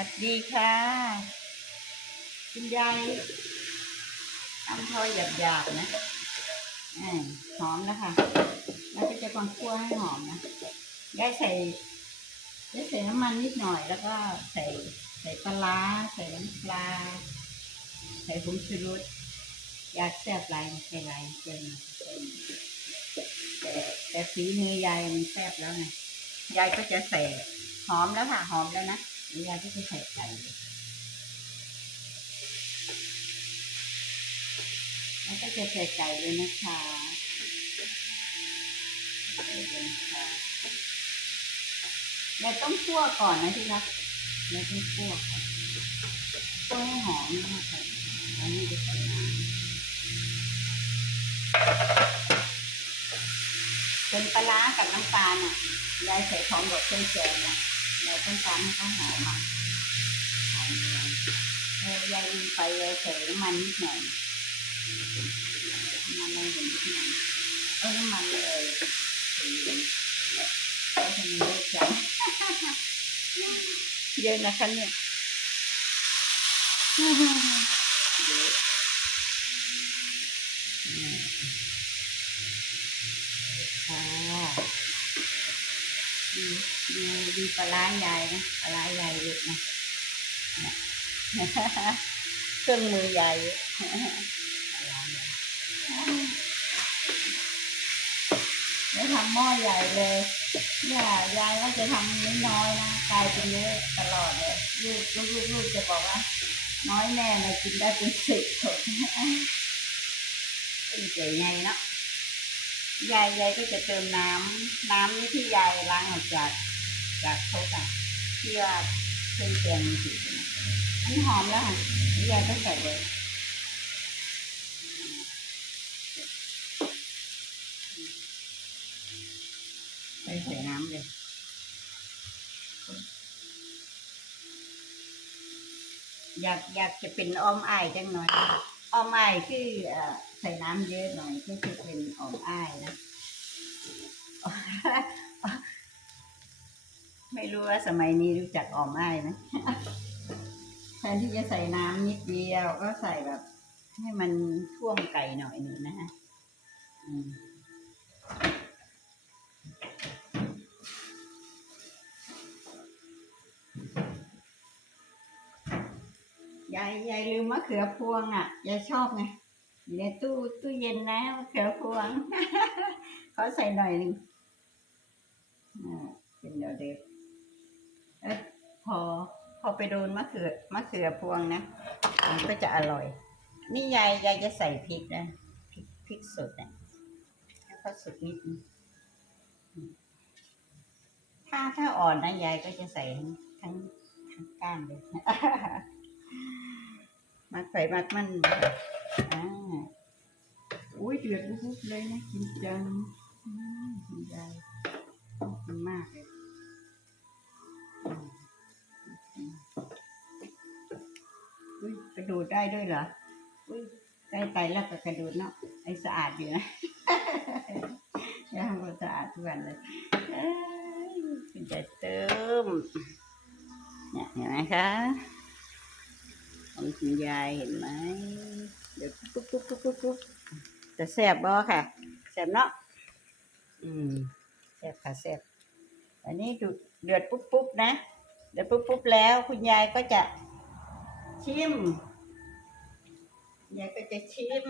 วัสดีค่ะ คุณยายทำพอยหยาบๆนะอหอมแล้วค่ะแล้วก็จะความคั่วให้หอมนะยายใส่ยายใส่น้ำมันนิดหน่อย แล้วก็ใส่ใส่ปลาใส่น้ำปลา ใส่ผงชูรสอยากแซ่บไรใส่ไรเกินแต่แต่ฝีมือยายมันแซ่บแล้วไงยายก็จะใส่หอมแล้วค่ะหอมแล้วนะ เดี๋ยวยายก็จะใส่ไก่แล้วก็จะใส่ไก่เลยนะคะใส่เลยนะคะเราต้องคั่วก่อนนะที่รักเราต้องคั่วก่อนคั่วให้หอมนะคะอันนี้จะใส่น้ำเป็นปลาร้ากับน้ำตาลอะยายใส่ของดอกเครื่องแกง อะยาต้องการให้เขาหอมอะหอมเลยเออยายลืมไปยายใส่น้ำมันนิดหน่อยน้ำมันเลยนิดหน่อยเออน้ำมันเลยแล้วทำไมเยอะจังเยอะนะคะเนี่ยอะค่ะ ดูดูปลาร้ายายนะปลาร้ายายเยอะนะเนี่ยเครื่องมือยายเยอะปลาร้ายวทำหม้อใหญ่เลยเนี่ยยายว่าจะทำน้อยนะกลายเป็นเยอะตลอดเลยลูกลูกลูกจะบอกว่า น้อยแน่เลยกินได้เป็นสิบคนเป็นเจ๋งไงเนาะยายยายก็จะเติมน้ำน้ำนี่ที่ยายล้างออกจาก จากโคกอะที่ว่าเครื่องแกงมันติดนะอันนี้หอมแล้วค่ะยายก็ใส่เลยไปใส่น้ำเลยอยากอยากจะเป็นอ้อมอ้ายจังหน่อยอ้อมอ้ายคือเอ่อใส่น้ำเยอะหน่อยก็คือเป็นอ้อมอ้ายนะ ไม่รู้ว่าสมัยนี้รู้จักออมอ้ายไหมแทนที่จะใส่น้ำนิดเดียวก็ใส่แบบ ให้มันท่วมไก่หน่อยหนึ่งนะฮะยายยายลืมมะเขือพวงอะยายชอบไงอยู่ในตู้ตู้เย็นนะมะเขือพวงเขาใส่หน่อยหนึ่งอ่าเป็นเดี๋ยวเด็ก เอ้ยพอพอไปโดนมะเขือมะเขือพวงนะมันก็จะอร่อย นี่ยายยายจะใส่พริกนะพริกพริกสดนะให้เขาสุกนิดนึงถ้าถ้าอ่อนนะยายก็จะใส่ทั้งทั้งก้านเลยมักไฟมักมันอ่าอุ้ยเดือดลุกๆเลยนะกินจัง ดดได้ด้วยเหรอ อุ้ยใกล้ไปแล้วก็กระโดดเนาะ ไอสะอาดอยู่นะจะทำความสะอาดทุกวันเลยเอ้ยคุณจะเติมเนี่ยเห็นไหมคะของคุณยายเห็นไหม เดี๋ยวปุ๊บปุ๊บปุ๊บปุ๊บปุ๊บจะแซ่บบ่ค่ะ แซ่บเนาะ อืม แซ่บค่ะแซ่บอันนี้ดูเดือดปุ๊บปุ๊บนะ เดือดปุ๊บปุ๊บแล้วคุณยายก็จะชิม ยายก็จะชิม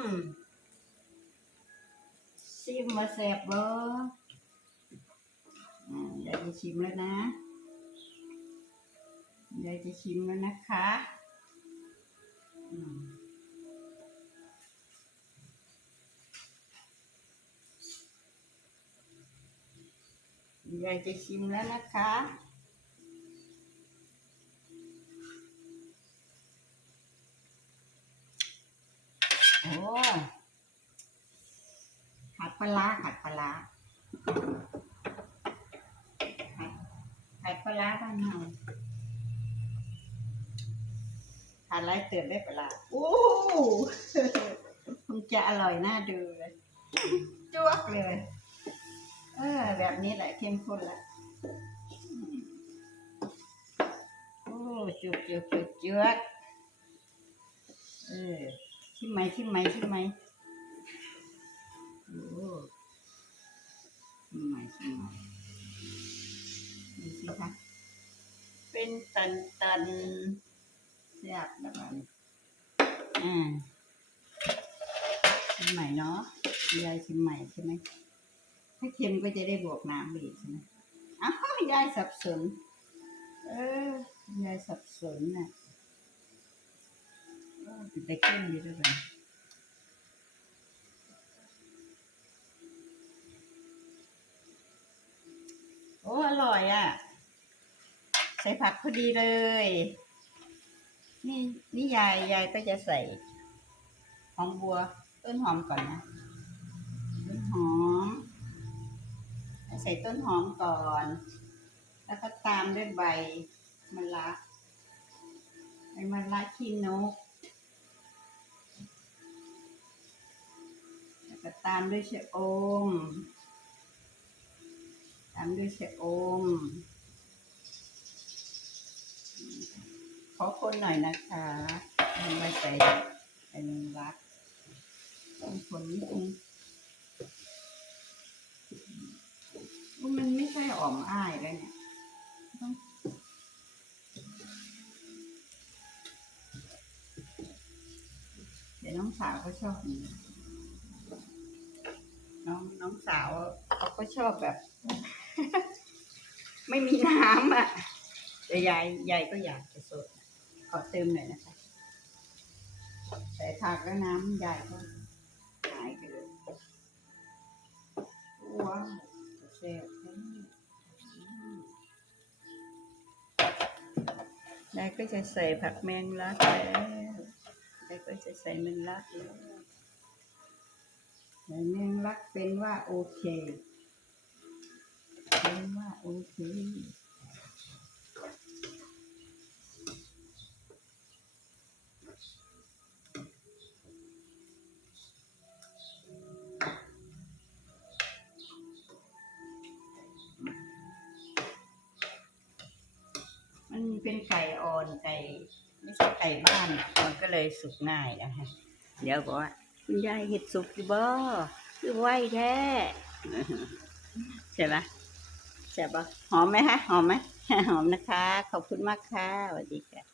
ชิมมาแซ่บบ่อ่ายายจะชิมแล้วนะยายจะชิมแล้วนะคะยายจะชิมแล้วนะคะ โอ้ขัด ปลาร้าขัดปลาร้าขัดปลาบ้านเราขัดไรเตือนได้ปลาร้าโอ้คงจะอร่อยน่าดูเลยจ้วกเลย เออ แบบนี้แหละเข้มข้นละอืมโอ้จุกจุกจุกจุกเออชิมไหมชิมไหมชิมไหม ชิมไหมชิมไหมดูสิคะเป็นตันตันแซ่บแบบอ่าชิมใหม่เนาะยายชิมใหม่ใช่ไหมถ้าเค็มก็จะได้บวกน้ำไปอีกใช่ไหมอ้าวยายสับสนเออยายสับสนน่ะเออติดตะเกียอยู่ด้วยกันโอ้อ ร่อยอะ ใส่ผักพอดีเลย นี่นี่ยายยายก็จะใส่หอมบัว ต้นหอมก่อนนะต้นหอมใส่ต้นหอมก่อน แล้วก็ตามด้วยใบมะระใบมะระขี้นกแล้วก็ตามด้วยเชะอมามด้วยชะอม ขอคนหน่อยนะคะทำใบใส่ใส่มะระต้องคนนิดนึงมันไม่ใช่อ่อมอ้ายแล้วเนี่ยเดี๋ยวน้องสาวก็ชอบน้องน้องสาวเขาก็ชอบแบบ ไม่มีน้ำอะ แต่ยายยายก็อยากจะสด ขอเติมหน่อยนะคะใส่ผักแล้วน้ำยายก็หายไปเลยว้าวแซ่บยายก็จะใส่ผักแมงลักแล้วยายก็จะใส่แมงลักแล้วใส่แมงลักเป็นว่าโอเค เป็นว่าโอเคมันเป็นไก่อ่อนไก่ไม่ใช่ไก่บ้าน มันก็เลยสุกง่ายนะคะ เดี๋ยวบอกว่าคุณยายเห็ดสุกอยู่บ่คือไหวแท้ ใช่ไหม ใช่ปะหอมไหมฮะ หอมไหม หอมนะคะ ขอบคุณมากค่ะสวัสดีค่ะ